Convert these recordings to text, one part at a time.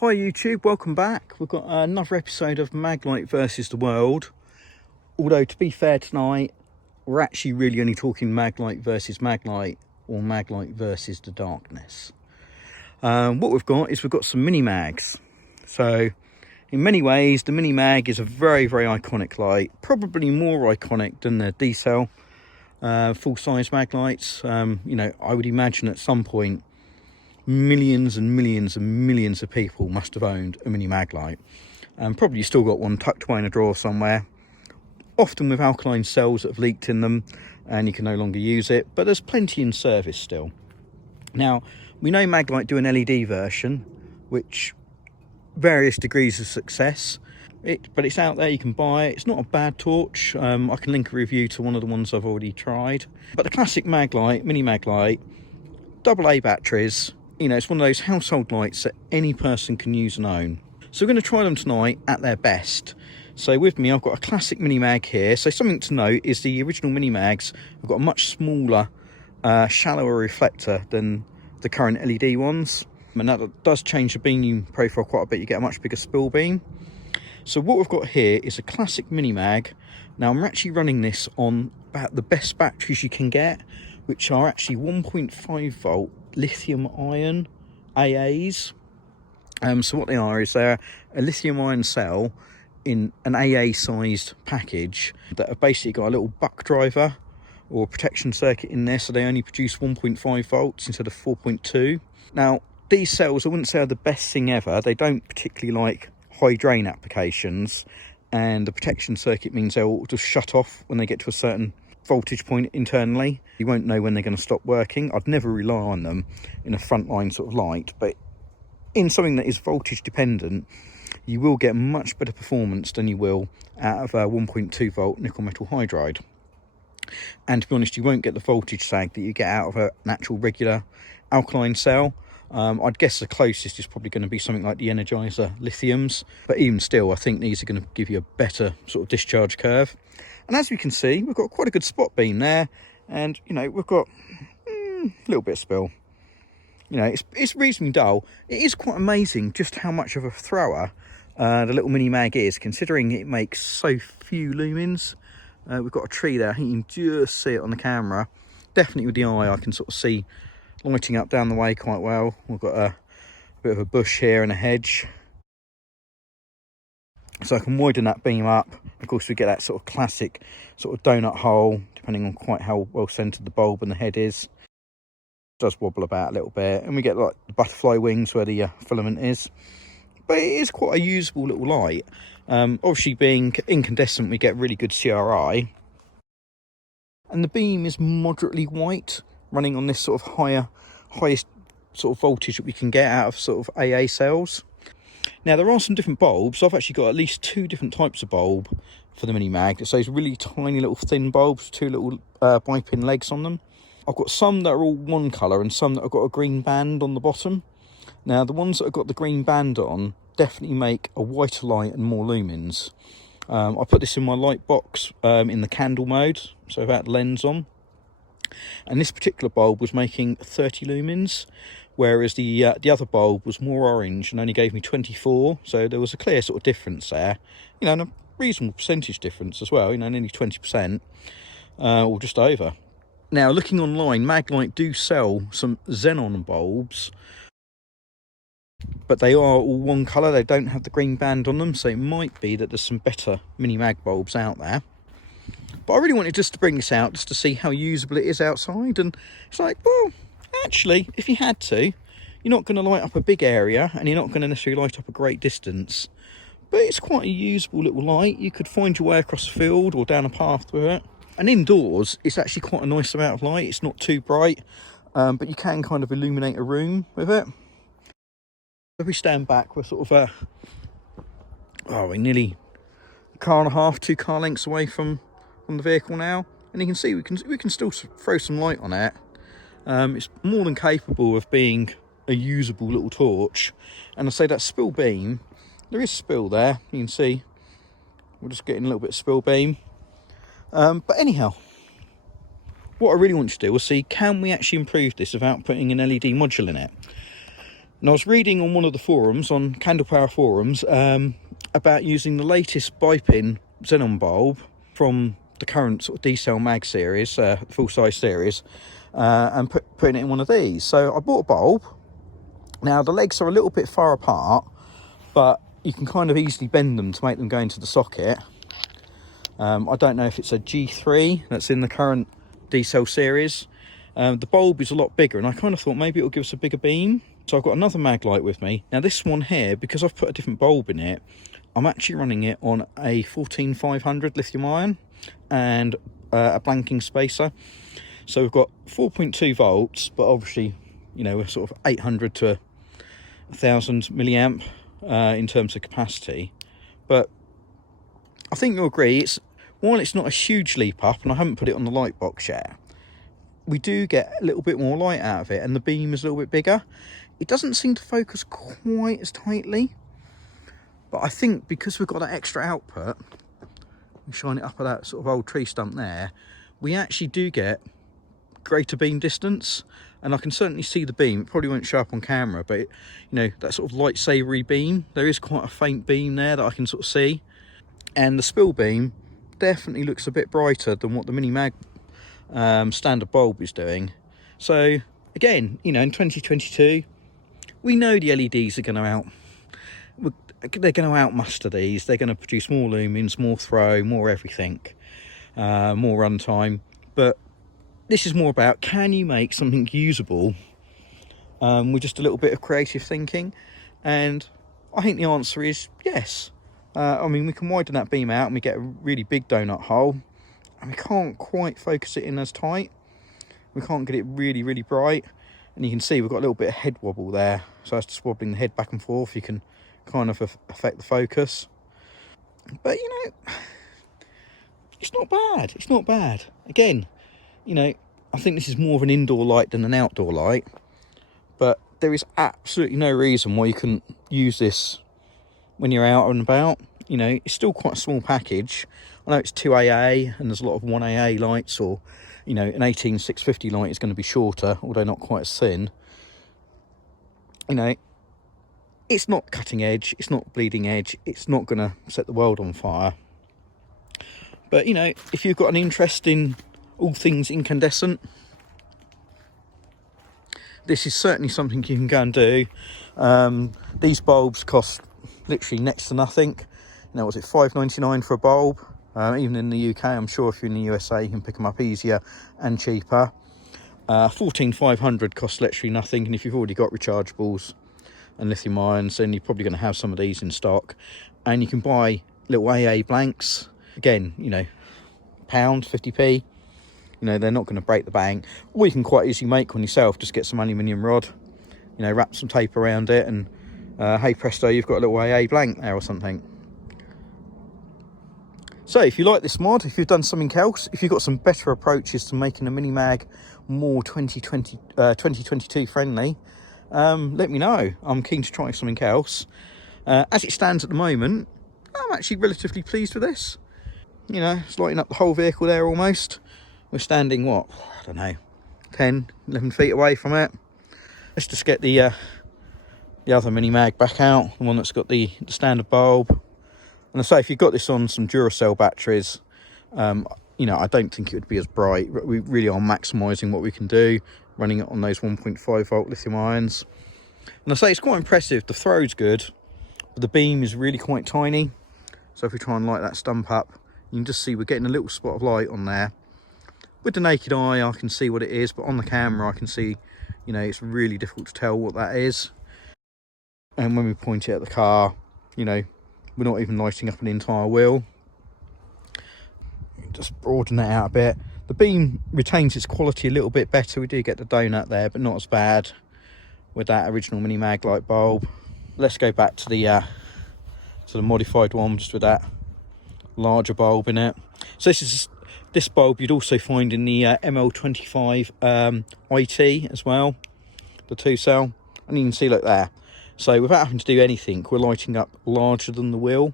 Hi YouTube, welcome back. We've got another episode of Maglite versus the world. Although to be fair tonight, we're actually really only talking Maglite versus Maglite or Maglite versus the darkness. What we've got is we've got some mini mags. So in many ways, the mini mag is a very, very iconic light. Probably more iconic than the D-cell full-size Maglites. You know, I would imagine at some point millions and millions and millions of people must have owned a mini Maglite, and probably still got one tucked away in a drawer somewhere, often with alkaline cells that have leaked in them and you can no longer use it, but there's plenty in service still. Now we know Maglite do an LED version, which various degrees of success, but it's out there, you can buy it. It's not a bad torch. I can link a review to one of the ones I've already tried. But the classic Maglite, mini Maglite, AA batteries, you know, it's one of those household lights that any person can use and own. So we're going to try them tonight at their best. So with me, I've got a classic mini mag here. So something to note is the original mini mags have got a much smaller, shallower reflector than the current LED ones. And that does change the beam profile quite a bit. You get a much bigger spill beam. So what we've got here is a classic mini mag. Now I'm actually running this on about the best batteries you can get, which are actually 1.5 volt lithium ion AAs. So what they are is they're a lithium ion cell in an AA sized package that have basically got a little buck driver or protection circuit in there, so they only produce 1.5 volts instead of 4.2. Now these cells, I wouldn't say are the best thing ever. They don't particularly like high drain applications, and the protection circuit means they'll just shut off when they get to a certain voltage point internally. You won't know when they're going to stop working. I'd never rely on them in a frontline sort of light, but in something that is voltage dependent, you will get much better performance than you will out of a 1.2 volt nickel metal hydride. And to be honest, you won't get the voltage sag that you get out of an actual regular alkaline cell. I'd guess the closest is probably going to be something like the Energizer lithiums, but even still I think these are going to give you a better sort of discharge curve. And as we can see, we've got quite a good spot beam there, and you know, we've got a little bit of spill. You know, it's reasonably dull. It is quite amazing just how much of a thrower the little mini mag is, considering it makes so few lumens. We've got a tree there, I think you can just see it on the camera. Definitely with the eye I can sort of see lighting up down the way quite well. We've got a bit of a bush here and a hedge, so I can widen that beam up. Of course we get that sort of classic sort of donut hole, depending on quite how well centered the bulb and the head is. It does wobble about a little bit, and we get like the butterfly wings where the filament is. But it is quite a usable little light. Obviously being incandescent, we get really good CRI, and the beam is moderately white, running on this sort of highest sort of voltage that we can get out of sort of AA cells. Now there are some different bulbs. I've actually got at least two different types of bulb for the mini mag. So those really tiny little thin bulbs, two little bipin legs on them. I've got some that are all one colour and some that have got a green band on the bottom. Now the ones that have got the green band on definitely make a whiter light and more lumens. I put this in my light box in the candle mode, so without the lens on. And this particular bulb was making 30 lumens, whereas the other bulb was more orange and only gave me 24. So there was a clear sort of difference there, you know, and a reasonable percentage difference as well, you know, nearly 20% or just over. Now looking online, Maglite do sell some xenon bulbs, but they are all one colour. They don't have the green band on them, so it might be that there's some better mini mag bulbs out there. But I really wanted just to bring this out just to see how usable it is outside. And it's like, well, actually, if you had to, you're not going to light up a big area and you're not going to necessarily light up a great distance. But it's quite a usable little light. You could find your way across a field or down a path with it. And indoors, it's actually quite a nice amount of light. It's not too bright, but you can kind of illuminate a room with it. If we stand back, we're sort of, we're nearly a car and a half, 2 car lengths away from the vehicle now, and you can see we can still throw some light on it. It's more than capable of being a usable little torch. And I say that spill beam, there is spill there, you can see we're just getting a little bit of spill beam, but anyhow, what I really want to do was see, can we actually improve this without putting an LED module in it? And I was reading on one of the forums, on Candle Power forums, about using the latest bipin xenon bulb from the current sort of D-cell mag series, full-size series, and putting it in one of these. So I bought a bulb. Now the legs are a little bit far apart, but you can kind of easily bend them to make them go into the socket. I don't know if it's a G3 that's in the current D-cell series. The bulb is a lot bigger, and I kind of thought maybe it'll give us a bigger beam. So I've got another Maglite with me. Now this one here, because I've put a different bulb in it, I'm actually running it on a 14500 lithium ion and a blanking spacer. So we've got 4.2 volts, but obviously, you know, we're sort of 800 to 1000 milliamp in terms of capacity. But I think you'll agree, while it's not a huge leap up, and I haven't put it on the light box yet, we do get a little bit more light out of it, and the beam is a little bit bigger. It doesn't seem to focus quite as tightly, but I think because we've got that extra output, we shine it up at that sort of old tree stump there, we actually do get greater beam distance. And I can certainly see the beam. It probably won't show up on camera, but you know, that sort of lightsabery beam, there is quite a faint beam there that I can sort of see. And the spill beam definitely looks a bit brighter than what the mini mag standard bulb is doing. So again, you know, in 2022, we know the LEDs are going to they're going to outmuster these. They're going to produce more lumens, more throw, more everything, more runtime. But this is more about, can you make something usable with just a little bit of creative thinking? And I think the answer is yes. I mean, we can widen that beam out and we get a really big donut hole, and we can't quite focus it in as tight. We can't get it really, really bright. And you can see we've got a little bit of head wobble there. So as to wobbling the head back and forth, you can kind of affect the focus. But, you know, it's not bad. It's not bad. Again, you know, I think this is more of an indoor light than an outdoor light. But there is absolutely no reason why you couldn't use this when you're out and about. You know, it's still quite a small package. I know it's 2AA and there's a lot of 1AA lights, or, you know, an 18650 light is going to be shorter, although not quite as thin. You know, it's not cutting edge, it's not bleeding edge, it's not going to set the world on fire. But, you know, if you've got an interest in all things incandescent, this is certainly something you can go and do. These bulbs cost literally next to nothing. You know, was it $5.99 for a bulb? Even in the UK, I'm sure if you're in the USA, you can pick them up easier and cheaper. 14500 costs literally nothing, and if you've already got rechargeables and lithium ions, then you're probably going to have some of these in stock. And you can buy little AA blanks. Again, you know, £1, 50p. You know, they're not going to break the bank. Or you can quite easily make one yourself. Just get some aluminium rod, you know, wrap some tape around it, and hey presto, you've got a little AA blank there or something. So if you like this mod, if you've done something else, if you've got some better approaches to making a mini mag more 2022 friendly, let me know. I'm keen to try something else. As it stands at the moment, I'm actually relatively pleased with this. You know, it's lighting up the whole vehicle there almost. We're standing, what, I don't know, 10, 11 feet away from it. Let's just get the other mini mag back out, the one that's got the standard bulb. And I say, if you've got this on some Duracell batteries, you know, I don't think it would be as bright. We really are maximising what we can do, running it on those 1.5 volt lithium ions. And I say, it's quite impressive. The throw's good, but the beam is really quite tiny. So if we try and light that stump up, you can just see we're getting a little spot of light on there. With the naked eye, I can see what it is, but on the camera, I can see, you know, it's really difficult to tell what that is. And when we point it at the car, you know, we're not even lighting up an entire wheel. Just broaden that out a bit. The beam retains its quality a little bit better. We do get the donut there, but not as bad with that original mini Maglite bulb. Let's go back to the modified one, just with that larger bulb in it. So this bulb you'd also find in the ML25 IT as well, the 2-cell, and you can see, look there. So without having to do anything, we're lighting up larger than the wheel,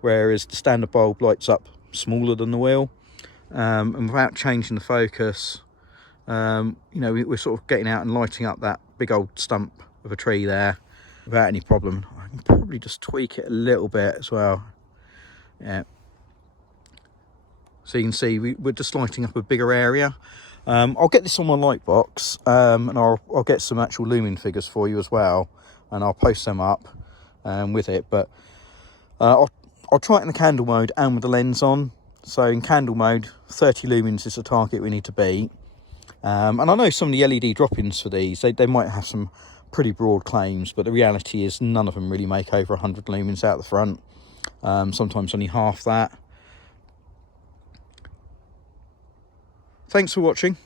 whereas the standard bulb lights up smaller than the wheel. And without changing the focus, you know, we're sort of getting out and lighting up that big old stump of a tree there without any problem. I can probably just tweak it a little bit as well. Yeah. So you can see we're just lighting up a bigger area. I'll get this on my light box, and I'll get some actual lumen figures for you as well, and I'll post them up with it. But I'll try it in the candle mode and with the lens on. So in candle mode, 30 lumens is the target we need to beat. And I know some of the LED drop-ins for these, they might have some pretty broad claims, but the reality is none of them really make over 100 lumens out the front. Sometimes only half that. Thanks for watching.